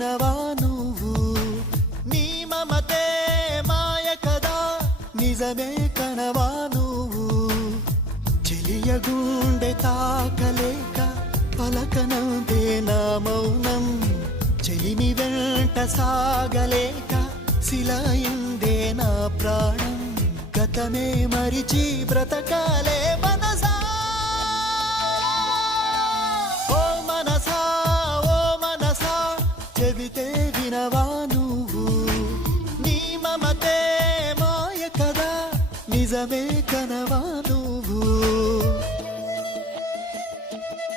వినవా నువ్వు నీ మమతే మాయ కదా నిజమే కనవా నువ్వు చెలియ గుండె తాకలేక పలకనందే నా మౌనం చెలిమి వెంట సాగలేక శిలయిందే నా ప్రాణం గతమే మరిచి బ్రతకాలే మనసా ఓ మనసా చెబితే వినవా నువ్వు నీ మమతే మాయ కదా నిజమే కనవా నువ్వు